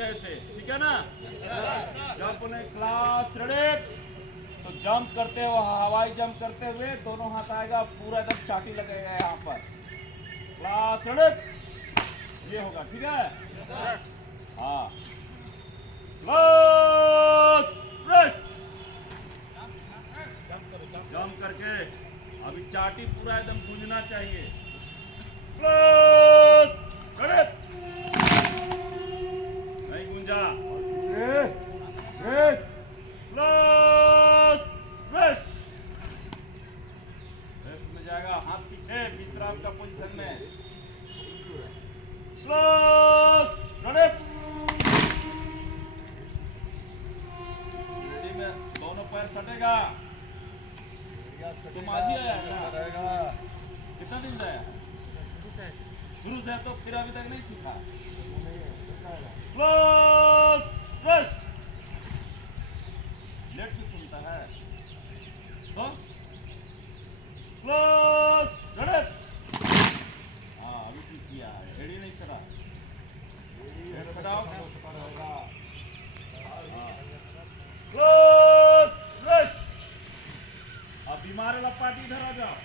ऐसे ठीक है ना। जब उन्हें क्लास रेडी तो जंप करते हुए हवाई जंप करते हुए दोनों हाथ आएगा, पूरा एकदम चाटी लगेगा यहाँ पर। क्लास रेडी ये होगा, ठीक है। हाँ, क्लास रेस्ट जंप करके अभी चाटी पूरा एकदम गूंजना चाहिए। क्लास रेडी नहीं गूंजा। क्लास रेस्ट रेस्ट में जाएगा, हाथ पीछे विश्राम का पोजीशन में। क्लास रेडी में दोनों पैर सटेगा। तुम आज ही आया कितना दिन से आया? शुरू से तो फिर अभी तक नहीं सीखा। क्लोज रेस्ट लेट से सुनता है तो क्लोज रेडी। हाँ अभी ठीक किया है, हेड ही नहीं सड़ा, हेड सटाओ। Close rest. अब बीमार वाला पार्टी इधर आ जाओ,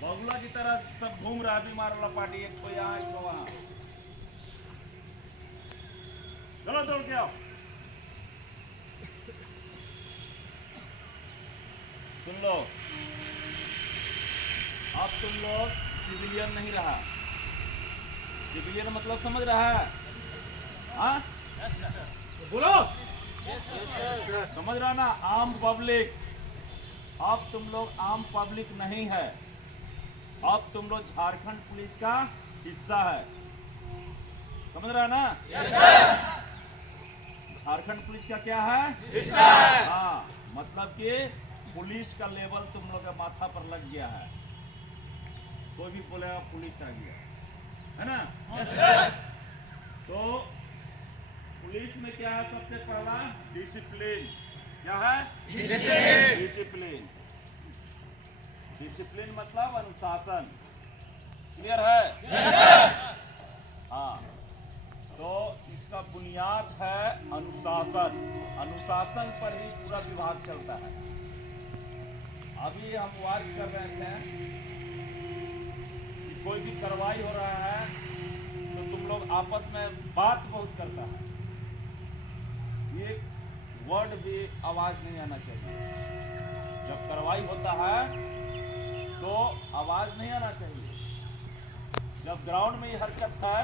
बगुला की तरह सब घूम रहा है बीमार वाला पार्टी, एक को यहाँ एक को वहाँ। चलो दौड़ के आओ। सुन लो, अब तुम लोग सिविलियन नहीं रहा। सिविलियन मतलब समझ रहा है? हाँ बोलो, समझ रहा ना? आम पब्लिक। अब तुम लोग आम पब्लिक नहीं है, अब तुम लोग झारखंड पुलिस का हिस्सा है। समझ रहा है ना? झारखंड पुलिस का क्या है? हिस्सा है। हाँ मतलब कि पुलिस का लेवल तुम लोग के माथा पर लग गया है। कोई भी बोलेगा पुलिस आ गया है ना। तो पुलिस में क्या है? सबसे पहला डिसिप्लिन। क्या है? डिसिप्लिन। डिसिप्लिन मतलब अनुशासन। क्लियर है? हाँ, तो इसका बुनियाद है अनुशासन। अनुशासन पर ही पूरा विभाग चलता है। अभी हम वाच कर रहे थे कि कोई भी कार्रवाई हो रहा है तो तुम लोग आपस में बात बहुत करता है, ये वर्ड भी आवाज नहीं आना चाहिए। जब कार्रवाई होता है तो आवाज नहीं आना चाहिए। जब ग्राउंड में ये हरकत है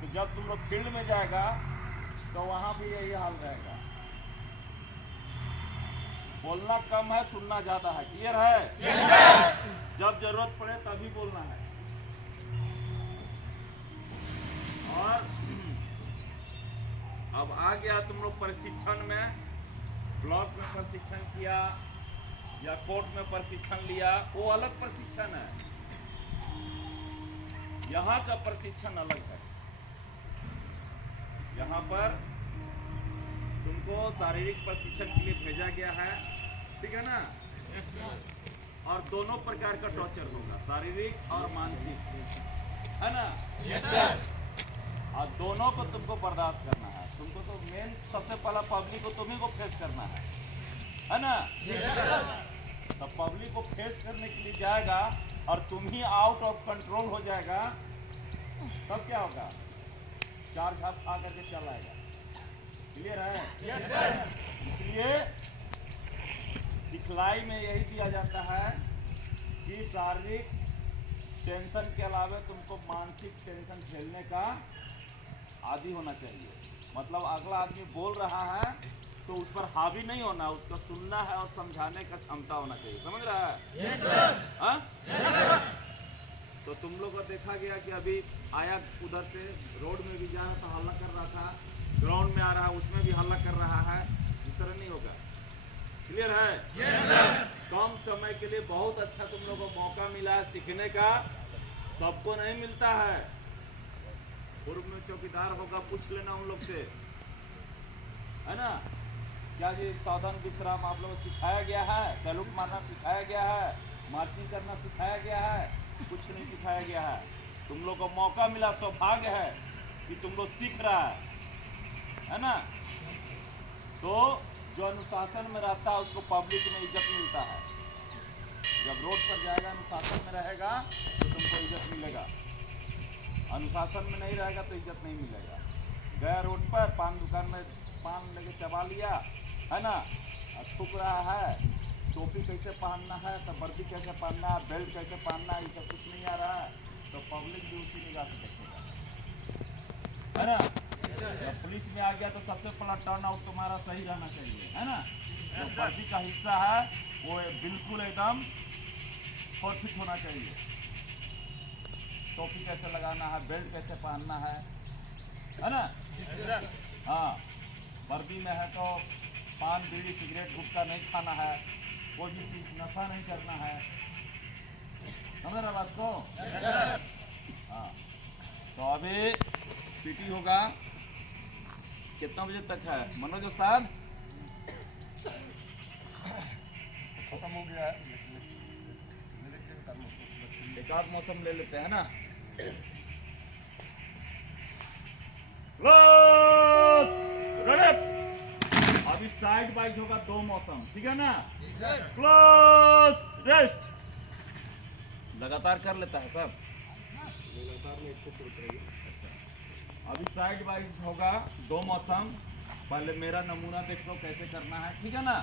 तो जब तुम लोग फील्ड में जाएगा तो वहां भी यही हाल रहेगा। बोलना कम है, सुनना ज्यादा है। क्लियर है? जब जरूरत पड़े तभी बोलना है। और अब आ गया तुम लोग प्रशिक्षण में, ब्लॉक में प्रशिक्षण किया या कोर्ट में प्रशिक्षण लिया, वो अलग प्रशिक्षण है। यहाँ का प्रशिक्षण अलग है। यहाँ पर तुमको शारीरिक प्रशिक्षण के लिए भेजा गया है, ठीक है ना। और दोनों प्रकार का टॉर्चर होगा, शारीरिक और मानसिक, है ना। और दोनों को तुमको बर्दाश्त करना है। तुमको तो मेन सबसे पहला पब्लिक को तुम्ही को फेस करना है ना। तो पब्लिक को फेस करने के लिए जाएगा और तुम ही आउट ऑफ कंट्रोल हो जाएगा, तब क्या होगा? चार घात खा करके चल आएगा। क्लियर है? इसलिए सिखलाई में यही दिया जाता है कि शारीरिक टेंशन के अलावा तुमको मानसिक टेंशन झेलने का आदी होना चाहिए। मतलब अगला आदमी बोल रहा है तो उस पर हावी नहीं होना, उसको सुनना है और समझाने का क्षमता होना चाहिए। समझ रहा है? तो तुम लोग को देखा गया कि अभी आया उधर से, रोड में भी जा रहा तो हल्ला कर रहा था, ग्राउंड में आ रहा है उसमें भी हल्ला कर रहा है। इस तरह नहीं होगा। क्लियर है? कम समय के लिए बहुत अच्छा तुम लोग को मौका मिला है सीखने का, सबको नहीं मिलता है। पूर्व में चौकीदार होगा, पूछ लेना उन लोग से, है ना। क्या जी सावधान विश्राम आप लोगों को सिखाया गया है? सैल्यूट मारना सिखाया गया है? मार्चिंग करना सिखाया गया है? कुछ नहीं सिखाया गया है। तुम लोग को मौका मिला, सौभाग्य है कि तुम लोग सीख रहा है ना। तो जो अनुशासन में रहता है उसको पब्लिक में इज्जत मिलता है। जब रोड पर जाएगा अनुशासन में रहेगा तो तुमको इज्जत मिलेगा, अनुशासन में नहीं रहेगा तो इज्जत नहीं मिलेगा। गया रोड पर पान दुकान में पान लेके चबा लिया है ना, थूक रहा है, टोपी कैसे पहनना है, तो वर्दी कैसे पहनना है, बेल्ट कैसे पहनना है, ये सब कुछ नहीं आ रहा है, तो पब्लिक भी उसी निगाह से देखेगा, है ना। जब पुलिस में आ गया तो सबसे पहला टर्न आउट तुम्हारा सही रहना चाहिए, है ना। जो वर्दी का हिस्सा है वो बिल्कुल एकदम परफेक्ट होना चाहिए। टोपी कैसे लगाना है, बेल्ट कैसे पहनना है ना। हाँ, वर्दी में है तो पान बीड़ी सिगरेट गुटखा नहीं खाना है, कोई भी चीज नशा नहीं करना है, समझ रहे बात को। हाँ, तो अभी पीटी होगा, कितना बजे तक है मनोज उस्ताद? खत्म हो गया है, एक आध मौसम ले लेते हैं ना। अभी साइड बाइज होगा 2 मौसम, ठीक है ना। क्लोज रेस्ट लगातार कर लेता है सब, अभी साइड बाइज होगा 2 मौसम। पहले मेरा नमूना देख लो कैसे करना है, ठीक है ना।